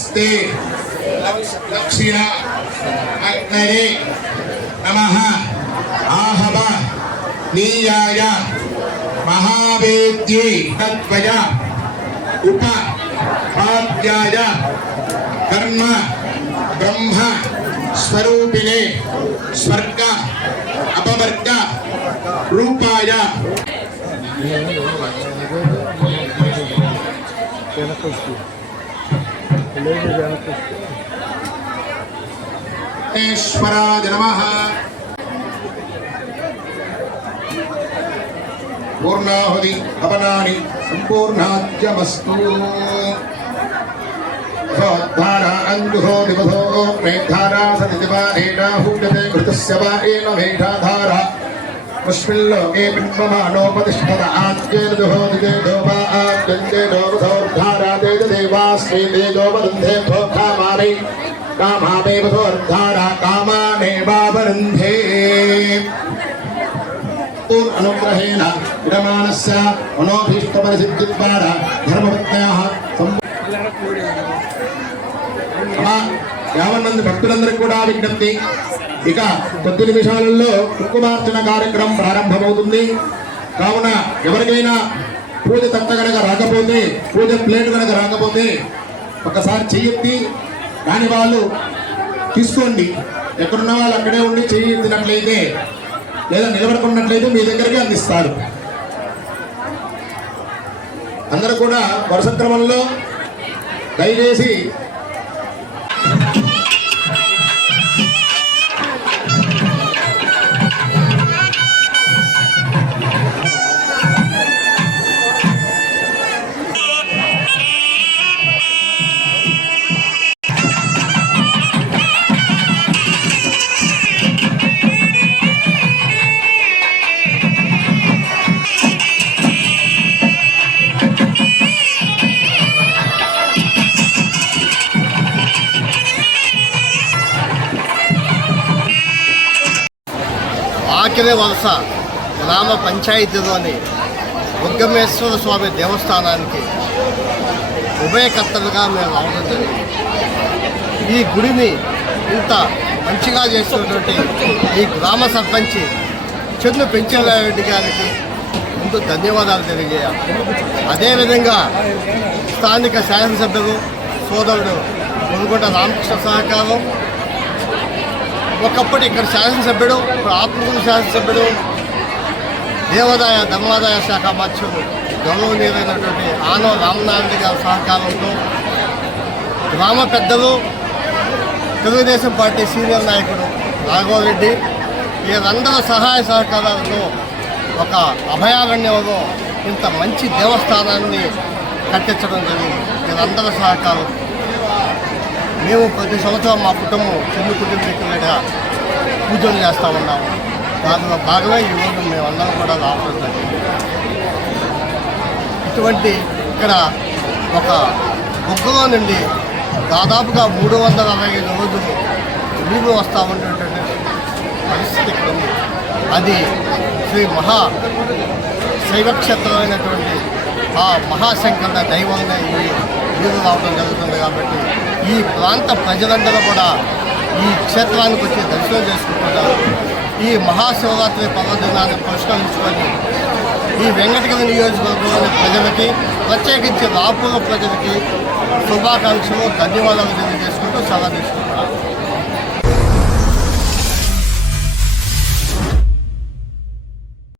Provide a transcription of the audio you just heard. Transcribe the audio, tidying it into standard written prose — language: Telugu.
नमस्ते दक्षिण अग्नये नमः आहव नीयाय महावेद्ये तत्वय उपाध्याय कर्म ब्रह्म स्वरूपिणे स्वर्ग अपवर्ग रूपाय ईश्वराय नमः। पूर्णाहुति हवनानि संपूर्णाद्यमस्तु। धारा अंजुहो दिवसो मेधारा सदिवा एटा हुड्यते घृतस्य वा एन मेधा धारा पुष्पिल्लोके बिम्बमानोपतिष्ठत आद्येन दुहो दिगे दोवा आद्यन्ते दोवधोर्धारा तेज देवास्मे तेजो वरुन्धे भोखामाने कामामेव धोर्धारा कामानेवावरुन्धे। अनुग्रहेण विरमाणस्य मनोभीष्टपरिसिद्धिद्वारा धर्मपत्न्याः యావన్మంది భక్తులందరికీ కూడా విజ్ఞప్తి, ఇక కొద్ది నిమిషాలలో కుంకుమార్చన కార్యక్రమం ప్రారంభమవుతుంది. కావున ఎవరికైనా పూజ తట్ట కనుక రాకపోతే, పూజ ప్లేట్ కనుక రాకపోతే ఒకసారి చెయ్యెత్తి దాని వాళ్ళు తీసుకోండి. ఎక్కడున్న వాళ్ళు అక్కడే ఉండి చెయ్యి ఎత్తినట్లయితే లేదా నిలబడుకున్నట్లయితే మీ దగ్గరికి అందిస్తారు. అందరూ కూడా వరుస క్రమంలో దయచేసి ఆఖరి వలస గ్రామ పంచాయతీలోని ఉగ్గమేశ్వర స్వామి దేవస్థానానికి ఉభయకర్తలుగా మేము రావడం జరిగింది. ఈ గుడిని ఇంత మంచిగా చేసినటువంటి ఈ గ్రామ సర్పంచి చెన్ను పెంచలరెడ్డి గారికి ముందు ధన్యవాదాలు తెలియజేయాలి. అదేవిధంగా స్థానిక శాసనసభ్యులు సోదరుడు మునుగొండ రామకృష్ణ సహకారం, ఒకప్పుడు ఇక్కడ శాసనసభ్యుడు, ఇప్పుడు ఆత్మకూరు శాసనసభ్యుడు, దేవాదాయ ధర్మాదాయ శాఖ మంత్రులు గౌరవనీయులైనటువంటి ఆనవ రామనారాయణ గారి సహకారంతో, గ్రామ పెద్దలు, తెలుగుదేశం పార్టీ సీనియర్ నాయకుడు రాఘవరెడ్డి, వీరందరి సహాయ సహకారాలతో ఒక అభయారణ్యంలో ఇంత మంచి దేవస్థానాన్ని కట్టించడం జరిగింది. వీరందరి సహకారం. మేము ప్రతి సంవత్సరం మా కుటుంబం చిన్న కుటుంబీకులుగా పూజలు చేస్తూ ఉన్నాము. దానిలో భాగమే ఈరోజు మేమందరం కూడా రావడం జరిగింది. ఇటువంటి ఇక్కడ ఒక బొగ్గలో నుండి దాదాపుగా 365 రోజులు నీళ్ళు వస్తూ ఉండేటువంటి పరిస్థితి ఇక్కడ ఉంది. అది శ్రీ శైవక్షేత్రమైనటువంటి ఆ మహాశంకర దైవంగా ఈ నీరు రావడం జరుగుతుంది. కాబట్టి ఈ ప్రాంత ప్రజలందరూ కూడా ఈ క్షేత్రానికి వచ్చి దర్శనం చేసుకుంటున్నారు. ఈ మహాశివరాత్రి పర్వదినాన్ని పురస్కరించుకొని ఈ వెంకటగిరి నియోజకవర్గంలోని ప్రజలకి, ప్రత్యేకించి రాపూర్ ప్రజలకి శుభాకాంక్షలు, ధన్యవాదాలు తెలియజేసుకుంటూ సెలవు తీసుకుంటున్నారు.